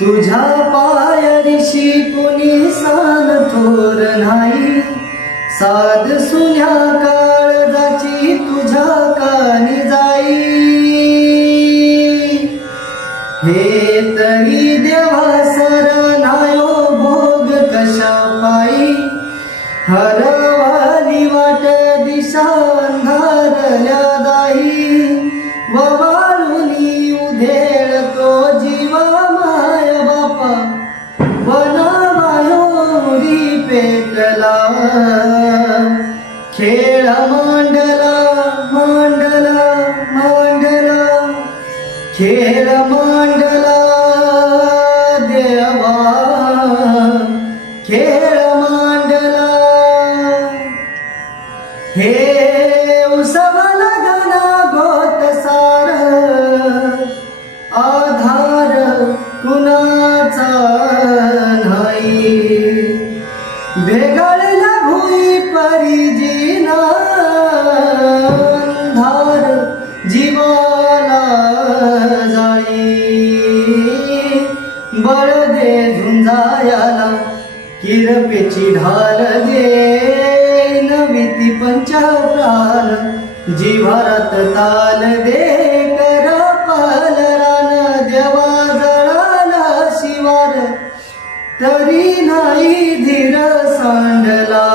तुझ्या पायरीशी कुणी सान थोर नाही, साध सुन्या काळजाची तुझ्या कानी जाई. हे तरी देवा सरनायो भोग कशा पायी, हरवाली वाट दिशा अंधारल्या दाही. ववाळुनी उधेळ तो जीवा माय बापा, वना मायोरी पेटला. खेळ मांडला मांडला मांडला, खेळ मांडला देवा, खेळ मांडला. हे उसवला गना गोत सार, आधार कुणाचा नाही. भेगाळला भुई परिजीना, अंधार जीवाला जाळी. बळ दे झुंजायाला किरपेची ढाल दे, नविती पंचप्राण जीवारात ताल दे. कर पालरान देवा जळाला शिवार, तरी नाही धीर सांडला.